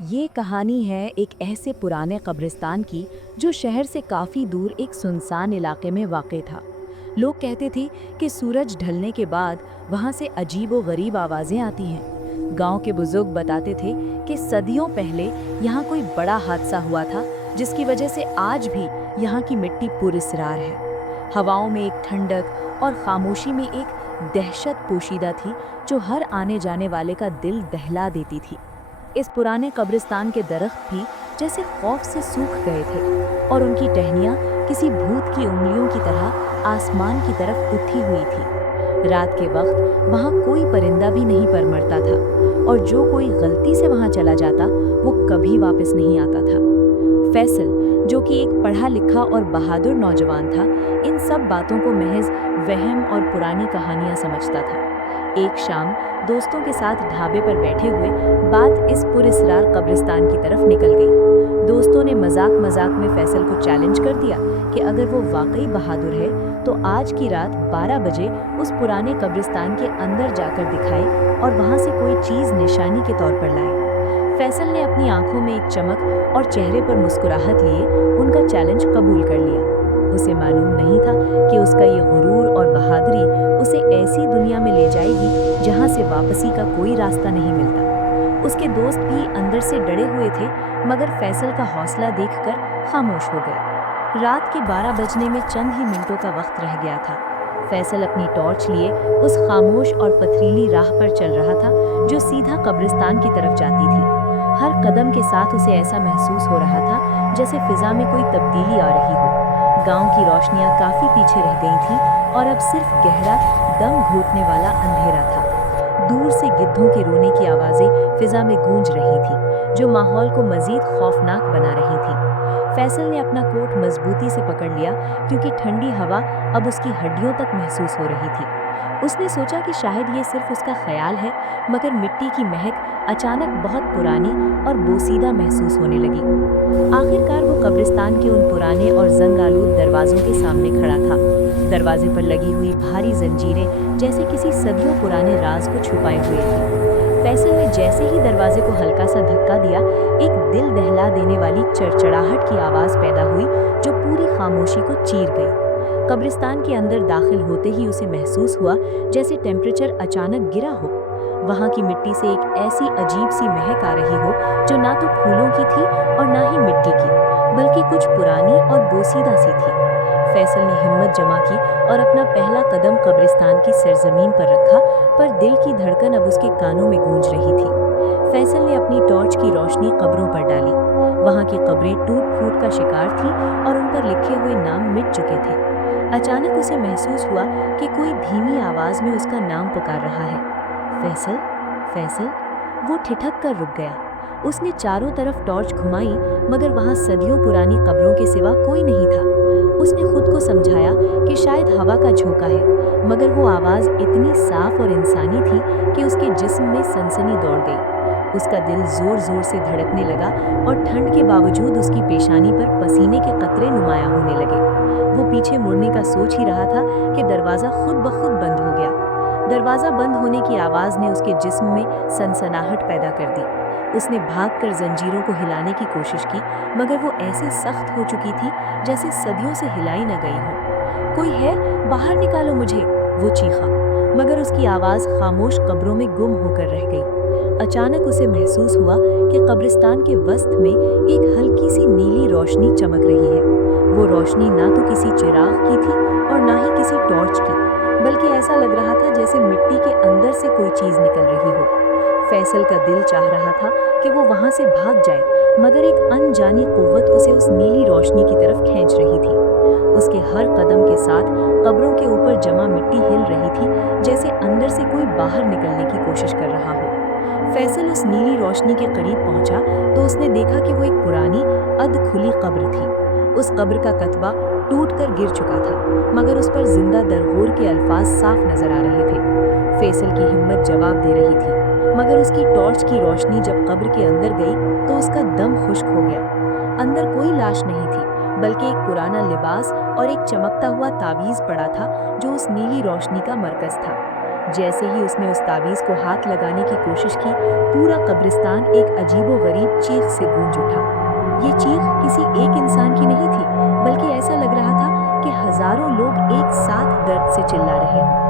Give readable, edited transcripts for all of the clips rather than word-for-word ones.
ये कहानी है एक ऐसे पुराने कब्रिस्तान की जो शहर से काफ़ी दूर एक सुनसान इलाके में वाक़ था। लोग कहते थे कि सूरज ढलने के बाद वहाँ से अजीब व गरीब आवाज़ें आती हैं। गांव के बुजुर्ग बताते थे कि सदियों पहले यहाँ कोई बड़ा हादसा हुआ था, जिसकी वजह से आज भी यहाँ की मिट्टी पुरस्रार है। हवाओं में एक ठंडक और खामोशी में एक दहशत पोशीदा थी जो हर आने जाने वाले का दिल दहला देती थी। इस पुराने कब्रिस्तान के दरख्त भी जैसे खौफ से सूख गए थे और उनकी टहनियाँ किसी भूत की उंगलियों की तरह आसमान की तरफ उठी हुई थी। रात के वक्त वहाँ कोई परिंदा भी नहीं पर मरता था और जो कोई गलती से वहाँ चला जाता वो कभी वापस नहीं आता था। फैसल, जो कि एक पढ़ा लिखा और बहादुर नौजवान था, इन सब बातों को महज वहम और पुरानी कहानियां समझता था। एक शाम दोस्तों के साथ ढाबे पर बैठे हुए बात इस पुरस्रार कब्रिस्तान की तरफ निकल गई। दोस्तों ने मजाक मजाक में फैसल को चैलेंज कर दिया कि अगर वो वाकई बहादुर है तो आज की रात 12 बजे उस पुराने कब्रिस्तान के अंदर जाकर दिखाए और वहां से कोई चीज निशानी के तौर पर लाए। फैसल ने अपनी आंखों में एक चमक और चेहरे पर मुस्कुराहट लिए उनका चैलेंज कबूल कर लिया। उसे मालूम नहीं था कि उसका ये गुरूर और बहादुरी उसे ऐसी दुनिया में ले जाएगी जहां से वापसी का कोई रास्ता नहीं मिलता। उसके दोस्त भी अंदर से डरे हुए थे, मगर फैसल का हौसला देखकर खामोश हो गए। रात के 12 बजने में चंद ही मिनटों का वक्त रह गया था। फैसल अपनी टॉर्च लिए उस खामोश और पथरीली राह पर चल रहा था जो सीधा कब्रिस्तान की तरफ जाती थी। हर कदम के साथ उसे ऐसा महसूस हो रहा था जैसे फिजा में कोई तब्दीली आ रही हो। गांव की रोशनियां काफी पीछे रह गई थीं और अब सिर्फ गहरा, दम घोटने वाला अंधेरा था। दूर से गिद्धों के रोने की आवाजें फिजा में गूंज रही थी, जो माहौल को मजीद खौफनाक बना रही थी। फैसल ने अपना कोट मजबूती से पकड़ लिया क्योंकि ठंडी हवा अब उसकी हड्डियों तक महसूस हो रही थी। उसने सोचा कि शायद ये सिर्फ उसका ख्याल है, मगर मिट्टी की महक अचानक बहुत पुरानी और बोसीदा महसूस होने लगी। आखिरकार वो कब्रिस्तान के उन पुराने और जंग आलूद दरवाजों के सामने खड़ा था। दरवाजे पर लगी हुई भारी जंजीरें जैसे किसी सदियों पुराने राज को छुपाए हुए थी। फैसल ने जैसे ही दरवाजे को हल्का सा धक्का दिया, एक दिल दहला देने वाली चड़चड़ाहट की आवाज पैदा हुई जो पूरी खामोशी को चीर गई। कब्रिस्तान के अंदर दाखिल होते ही उसे महसूस हुआ जैसे टेम्परेचर अचानक गिरा हो। वहाँ की मिट्टी से एक ऐसी अजीब सी महक आ रही हो जो ना तो फूलों की थी और ना ही मिट्टी की, बल्कि कुछ पुरानी और बोसीदा सी थी। फैसल ने हिम्मत जमा की और अपना पहला कदम कब्रिस्तान की सरजमीन पर रखा, पर दिल की धड़कन अब उसके कानों में गूंज रही थी। फैसल ने अपनी टॉर्च की रोशनी कब्रों पर डाली। वहाँ की कब्रें टूट फूट का शिकार थीं और उन पर लिखे हुए नाम मिट चुके थे। अचानक उसे महसूस हुआ कि कोई धीमी आवाज में उसका नाम पुकार रहा है। फैसल, फैसल। वो ठिठक कर रुक गया। उसने चारों तरफ टॉर्च घुमाई, मगर वहां सदियों पुरानी कब्रों के सिवा कोई नहीं था। उसने खुद को समझाया कि शायद हवा का झोंका है, मगर वो आवाज इतनी साफ और इंसानी थी कि उसके जिस्म में सनसनी दौड़ गई। उसका दिल जोर जोर से धड़कने लगा और ठंड के बावजूद उसकी पेशानी पर पसीने के कतरे नुमायां होने लगे। वो पीछे मुड़ने का सोच ही रहा था कि दरवाजा खुद ब खुद बंद हो गया। दरवाजा बंद होने की आवाज ने उसके जिस्म में सनसनाहट पैदा कर दी। उसने भागकर जंजीरों को हिलाने की कोशिश की, मगर वो ऐसे सख्त हो चुकी थी जैसे सदियों से हिलाई न गई हो। कोई है, बाहर निकालो मुझे, वो चीखा, मगर उसकी आवाज खामोश कब्रों में गुम होकर रह गई। अचानक उसे महसूस हुआ कि कब्रिस्तान के वस्त में एक हल्की सी नीली रोशनी चमक रही है। वो रोशनी ना तो किसी चिराग की थी और ना ही किसी टॉर्च की, बल्कि ऐसा लग रहा था जैसे मिट्टी के अंदर से कोई चीज निकल रही हो। फैसल का दिल चाह रहा था कि वो वहां से भाग जाए, मगर एक अनजानी कुव्वत उसे उस नीली रोशनी की तरफ खींच रही थी। उसके हर कदम के साथ कब्रों के ऊपर जमा मिट्टी हिल रही थी, जैसे अंदर से कोई बाहर निकलने की कोशिश कर रहा हो। फैसल उस नीली रोशनी के करीब पहुंचा तो उसने देखा कि वो एक पुरानी अध खुली कब्र थी। उस कब्र का कतबा टूट कर गिर चुका था, मगर उस पर जिंदा दरगोर के अल्फाज साफ नजर आ रहे थे। फैसल की हिम्मत जवाब दे रही थी, मगर उसकी टॉर्च की रोशनी जब कब्र के अंदर गई तो उसका दम खुश्क हो गया। अंदर कोई लाश नहीं थी, बल्कि एक पुराना लिबास और एक चमकता हुआ तावीज पड़ा था जो उस नीली रोशनी का मरकज था। जैसे ही उसने उस तावीज़ को हाथ लगाने की कोशिश की, पूरा कब्रिस्तान एक अजीबो-गरीब चीख से गूंज उठा। ये चीख किसी एक इंसान की नहीं थी, बल्कि ऐसा लग रहा था कि हजारों लोग एक साथ दर्द से चिल्ला रहे हों।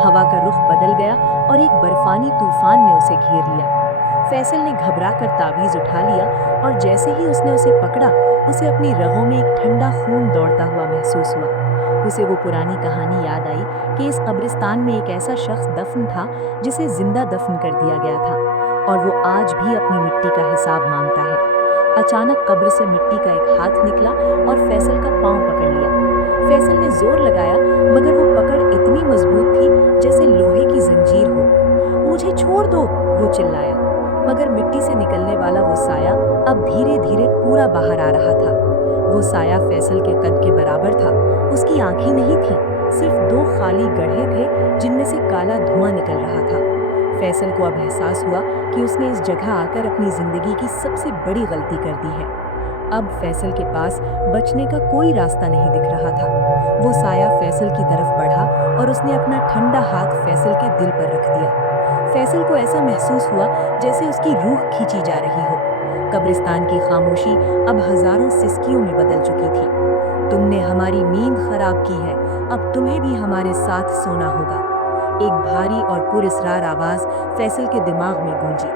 हवा का रुख बदल गया और एक बर्फानी तूफान ने उसे घेर लिया। फैसल ने घबराकर तावीज़ उठा लिया और जैसे ही उसने उसे पकड़ा, उसे अपनी रगों में एक ठंडा खून दौड़ता हुआ महसूस हुआ। उसे वो पुरानी कहानी याद आई कि इस कब्रिस्तान में एक ऐसा शख्स दफन था जिसे जिंदा दफन कर दिया गया था और वो आज भी अपनी मिट्टी का हिसाब मांगता है। अचानक कब्र से मिट्टी का एक हाथ निकला और फैसल का पांव पकड़ लिया। फैसल ने जोर लगाया, मगर वो पकड़ इतनी मजबूत थी जैसे लोहे की जंजीर हो। मुझे छोड़ दो, वो चिल्लाया, मगर मिट्टी से निकलने वाला वो साया अब धीरे धीरे पूरा बाहर आ रहा था। वो साया फैसल के कद के बराबर था। उसकी आंखें नहीं थी, सिर्फ दो खाली गड्ढे थे जिनमें से काला धुआं निकल रहा था। फैसल को अब एहसास हुआ कि उसने इस जगह आकर अपनी जिंदगी की सबसे बड़ी गलती कर दी है। अब फैसल के पास बचने का कोई रास्ता नहीं दिख रहा था। वो साया फैसल की तरफ बढ़ा और उसने अपना ठंडा हाथ फैसल के दिल पर रख दिया। फैसल को ऐसा महसूस हुआ जैसे उसकी रूह खींची जा रही हो। कब्रिस्तान की खामोशी अब हजारों सिसकियों में बदल चुकी थी। तुमने हमारी नींद खराब की है, अब तुम्हें भी हमारे साथ सोना होगा। एक भारी और पुरस्रार आवाज फैसल के दिमाग में गूंजी।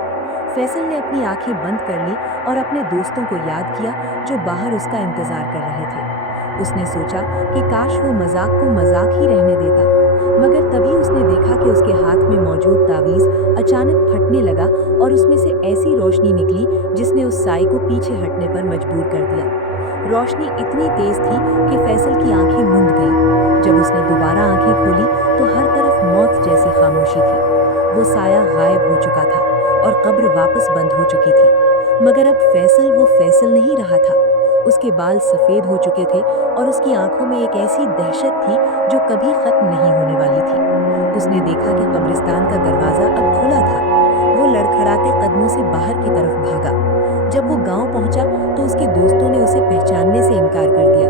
फैसल ने अपनी आंखें बंद कर ली और अपने दोस्तों को याद किया जो बाहर उसका इंतजार कर रहे थे। उसने सोचा कि काश वो मजाक को मजाक ही रहने देता, मगर तभी उसने देखा कि उसके हाथ में मौजूद तावीज अचानक फटने लगा और उसमें से ऐसी रोशनी निकली जिसने उस साई को पीछे हटने पर मजबूर कर दिया। रोशनी इतनी तेज थी कि फैसल की आंखें मूंद गईं। जब उसने दोबारा आंखें खोली तो हर तरफ मौत जैसी खामोशी थी। वो साया गायब हो चुका था और कब्र वापस बंद हो चुकी थी। मगर अब फैसल वो फैसल नहीं रहा था। उसके बाल सफेद हो चुके थे और उसकी आंखों में एक ऐसी दहशत थी जो कभी खत्म नहीं होने वाली थी। उसने देखा कि कब्रिस्तान का दरवाजा अब खुला था। वो लड़खड़ाते कदमों से बाहर की तरफ भागा। जब वो गांव पहुंचा तो उसके दोस्तों ने उसे पहचानने से इनकार कर दिया।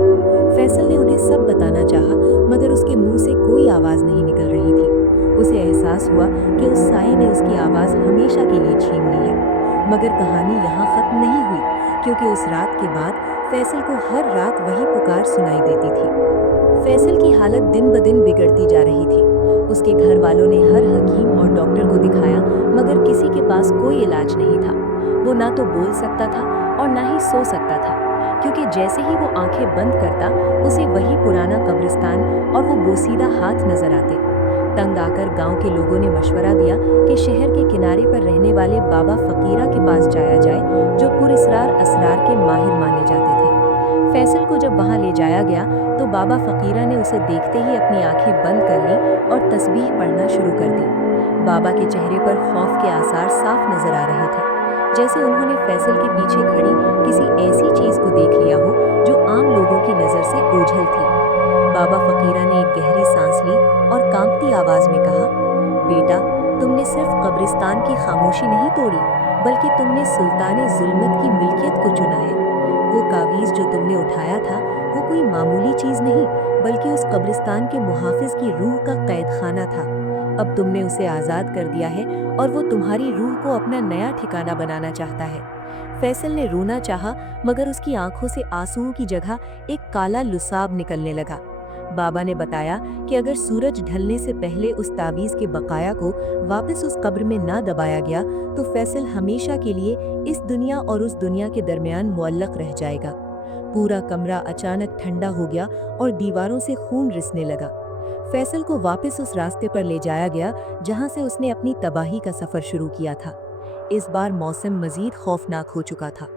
फैसल ने उन्हें सब बताना चाहा, मगर उसके मुंह से कोई आवाज नहीं निकल रही थी। उसे एहसास हुआ कि उस साए ने उसकी आवाज हमेशा के लिए छीन ली है। मगर कहानी यहाँ खत्म नहीं हुई, क्योंकि उस रात के बाद फैसल को हर रात वही पुकार सुनाई देती थी। फैसल की हालत दिन ब दिन बिगड़ती जा रही थी। उसके घर वालों ने हर हकीम और डॉक्टर को दिखाया, मगर किसी के पास कोई इलाज नहीं था। वो ना तो बोल सकता था और ना ही सो सकता था, क्योंकि जैसे ही वो आंखें बंद करता, उसे वही पुराना कब्रिस्तान और वो बोसीदा हाथ नजर आते। तंग आकर गांव के लोगों ने मशवरा दिया कि शहर के किनारे पर रहने वाले बाबा फकीरा के पास जाया जाए, जो पुरस्रार असरार के माहिर माने जाते थे। फैसल को जब वहां ले जाया गया तो बाबा फकीरा ने उसे देखते ही अपनी आंखें बंद कर लीं और तस्बीह पढ़ना शुरू कर दी। बाबा के चेहरे पर खौफ के आसार साफ नजर आ रहे थे, जैसे उन्होंने फैसल के पीछे खड़ी किसी ऐसी चीज को देख लिया हो जो आम लोगों की नजर से ओझल थी। बाबा फकीरा ने एक गहरी सांस ली और कांपती आवाज में कहा, बेटा, तुमने सिर्फ कब्रिस्तान की खामोशी नहीं तोड़ी, बल्कि तुमने सुल्ताने जुल्मत की मिल्कियत को चुना है। वो कावीज जो तुमने उठाया था, वो कोई मामूली चीज नहीं, बल्कि उस कब्रिस्तान के मुहाफिज की रूह का कैद खाना था। अब तुमने उसे आजाद कर दिया है और वो तुम्हारी रूह को अपना नया ठिकाना बनाना चाहता है। फैसल ने रोना चाहा, मगर उसकी आंखों से आंसुओं की जगह एक काला लुसाब निकलने लगा। बाबा ने बताया कि अगर सूरज ढलने से पहले उस तावीज के बकाया को वापस उस कब्र में ना दबाया गया तो फैसल हमेशा के लिए इस दुनिया और उस दुनिया के दरमियान मुअल्लक रह जाएगा। पूरा कमरा अचानक ठंडा हो गया और दीवारों से खून रिसने लगा। फैसल को वापस उस रास्ते पर ले जाया गया जहां से उसने अपनी तबाही का सफर शुरू किया था। इस बार मौसम मजीद खौफनाक हो चुका था।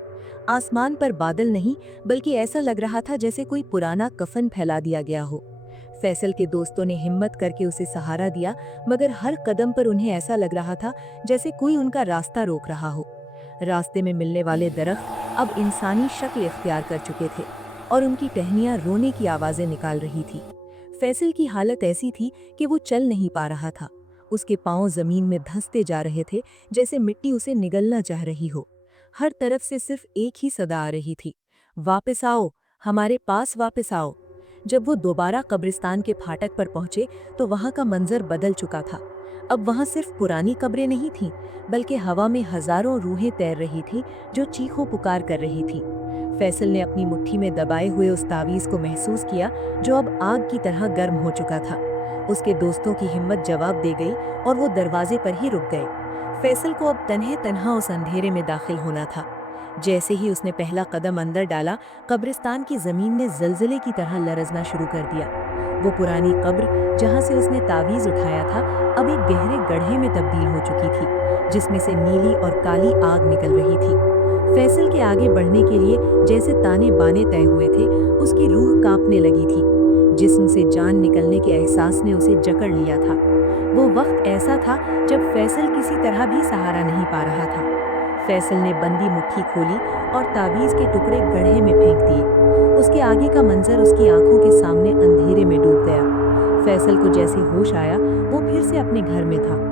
आसमान पर बादल नहीं, बल्कि ऐसा लग रहा था जैसे कोई पुराना कफन फैला दिया गया हो। फैसल के दोस्तों ने हिम्मत करके उसे सहारा दिया, मगर हर कदम पर उन्हें ऐसा लग रहा था जैसे कोई उनका रास्ता रोक रहा हो। रास्ते में मिलने वाले दरख्त अब इंसानी शक्ल इख्तियार कर चुके थे और उनकी टहनियां रोने की आवाजें निकाल रही थी। फैसल की हालत ऐसी थी कि वो चल नहीं पा रहा था। उसके पांव जमीन में धंसते जा रहे थे, जैसे मिट्टी उसे निगलना चाह रही हो। हर तरफ से सिर्फ एक ही सदा आ रही थी, वापस आओ, हमारे पास वापस आओ। जब वो दोबारा कब्रिस्तान के फाटक पर पहुंचे तो वहां का मंजर बदल चुका था। اب وہاں صرف پرانی قبریں نہیں تھیں، بلکہ ہوا میں ہزاروں روحیں تیر رہی تھیں جو چیخو پکار کر رہی تھیں۔ فیصل نے اپنی مٹھی میں دبائے ہوئے اس تعویذ کو محسوس کیا جو اب آگ کی طرح گرم ہو چکا تھا۔ اس کے دوستوں کی ہمت جواب دے گئی اور وہ دروازے پر ہی رک گئے۔ فیصل کو اب تنہا اس اندھیرے میں داخل ہونا تھا۔ جیسے ہی اس نے پہلا قدم اندر ڈالا، قبرستان کی زمین نے زلزلے کی طرح لرزنا شروع کر دیا۔ وہ پرانی قبر جہاں سے اس نے تعویذ اٹھایا تھا اب ایک گہرے گڑھے میں تبدیل ہو چکی تھی، جس میں سے نیلی اور کالی آگ نکل رہی تھی۔ فیصل کے آگے بڑھنے کے لیے جیسے تانے بانے طے ہوئے تھے، اس کی روح کانپنے لگی تھی۔ جسم سے جان نکلنے کے احساس نے اسے جکڑ لیا تھا۔ وہ وقت ایسا تھا جب فیصل کسی طرح بھی سہارا نہیں پا رہا تھا۔ فیصل نے بندی مٹھی کھولی اور تعویذ کے ٹکڑے گڑھے میں پھینک دیے۔ اس کے آگے کا منظر اس کی آنکھوں کے سامنے اندھیرے میں ڈوب گیا۔ فیصل کو جیسے ہوش آیا، وہ پھر سے اپنے گھر میں تھا۔